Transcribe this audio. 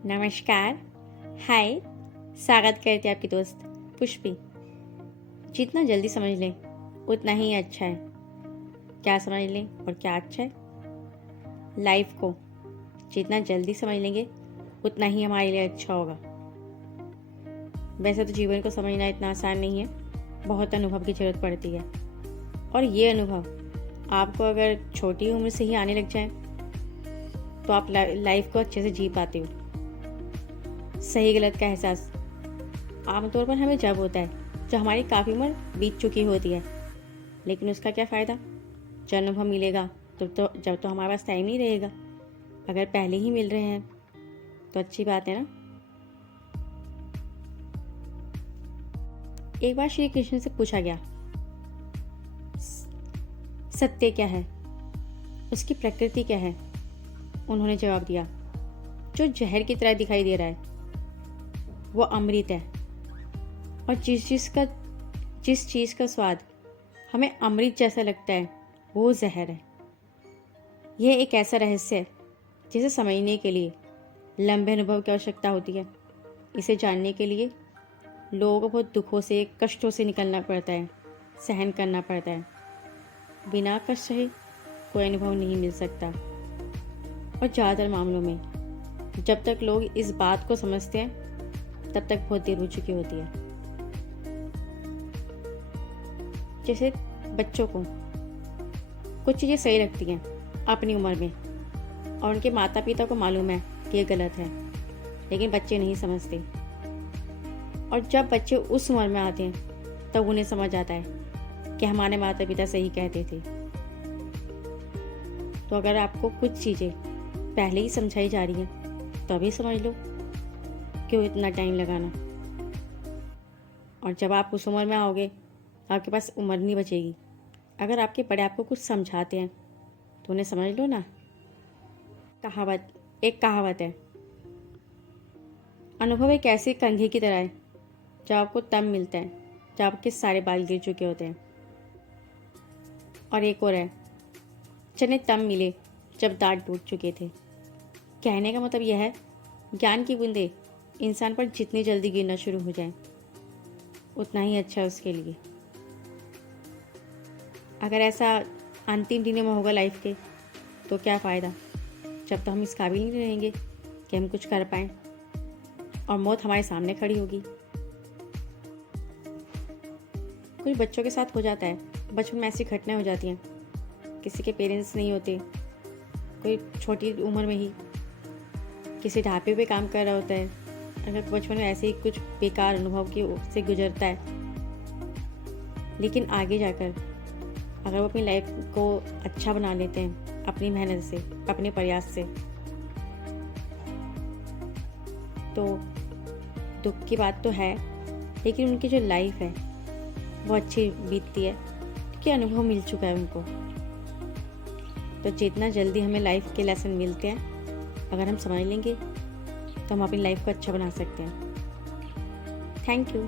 नमस्कार। हाय। स्वागत करते हैं आपकी दोस्त पुष्पी। जितना जल्दी समझ लें उतना ही अच्छा है। क्या समझ लें और क्या अच्छा है? लाइफ को जितना जल्दी समझ लेंगे उतना ही हमारे लिए अच्छा होगा। वैसे तो जीवन को समझना इतना आसान नहीं है, बहुत अनुभव की ज़रूरत पड़ती है। और ये अनुभव आपको अगर छोटी उम्र से ही आने लग जाए तो आप लाइफ को अच्छे से जी पाते हो। सही गलत का एहसास आमतौर पर हमें जब होता है जब हमारी काफ़ी उम्र बीत चुकी होती है, लेकिन उसका क्या फ़ायदा जब अनुभव मिलेगा जब तो हमारे पास टाइम नहीं रहेगा। अगर पहले ही मिल रहे हैं तो अच्छी बात है ना। एक बार श्री कृष्ण से पूछा गया, सत्य क्या है, उसकी प्रकृति क्या है। उन्होंने जवाब दिया, जो जहर की तरह दिखाई दे रहा है वो अमृत है, और जिस चीज़ का स्वाद हमें अमृत जैसा लगता है वो जहर है। यह एक ऐसा रहस्य है जिसे समझने के लिए लंबे अनुभव की आवश्यकता होती है। इसे जानने के लिए लोगों को बहुत दुखों से, कष्टों से निकलना पड़ता है, सहन करना पड़ता है। बिना कष्ट सहे कोई अनुभव नहीं मिल सकता। और ज़्यादातर मामलों में जब तक लोग इस बात को समझते हैं तब तक बहुत देर हो चुकी होती है। जैसे बच्चों को कुछ चीज़ें सही लगती हैं अपनी उम्र में, और उनके माता पिता को मालूम है कि ये गलत है, लेकिन बच्चे नहीं समझते। और जब बच्चे उस उम्र में आते हैं तब उन्हें समझ आता है कि हमारे माता पिता सही कहते थे। तो अगर आपको कुछ चीज़ें पहले ही समझाई जा रही हैं तो अभी समझ लो, क्यों इतना टाइम लगाना। और जब आप उस उम्र में आओगे आपके पास उम्र नहीं बचेगी। अगर आपके बड़े आपको कुछ समझाते हैं तो उन्हें समझ लो ना। एक कहावत है, अनुभव एक ऐसे कंघी की तरह है जब आपको तब मिलता है जब आपके सारे बाल गिर चुके होते हैं। और एक और है, चने तब मिले जब दांत टूट चुके थे। कहने का मतलब यह है, ज्ञान की बूंदें इंसान पर जितनी जल्दी गिरना शुरू हो जाए उतना ही अच्छा उसके लिए। अगर ऐसा अंतिम दिनों में होगा लाइफ के तो क्या फ़ायदा, जब तो हम इस काबिल नहीं रहेंगे कि हम कुछ कर पाएँ और मौत हमारे सामने खड़ी होगी। कुछ बच्चों के साथ हो जाता है, बचपन में ऐसी घटनाएं हो जाती हैं, किसी के पेरेंट्स नहीं होते, कोई छोटी उम्र में ही किसी ढाबे पे काम कर रहा होता है। अगर बचपन में ऐसे ही कुछ बेकार अनुभव की से गुजरता है, लेकिन आगे जाकर अगर वो अपनी लाइफ को अच्छा बना लेते हैं अपनी मेहनत से, अपने प्रयास से, तो दुख की बात तो है, लेकिन उनकी जो लाइफ है वो अच्छी बीतती है क्योंकि अनुभव मिल चुका है उनको। तो जितना जल्दी हमें लाइफ के लेसन मिलते हैं अगर हम समझ लेंगे तो हम अपनी लाइफ को अच्छा बना सकते हैं। Thank you.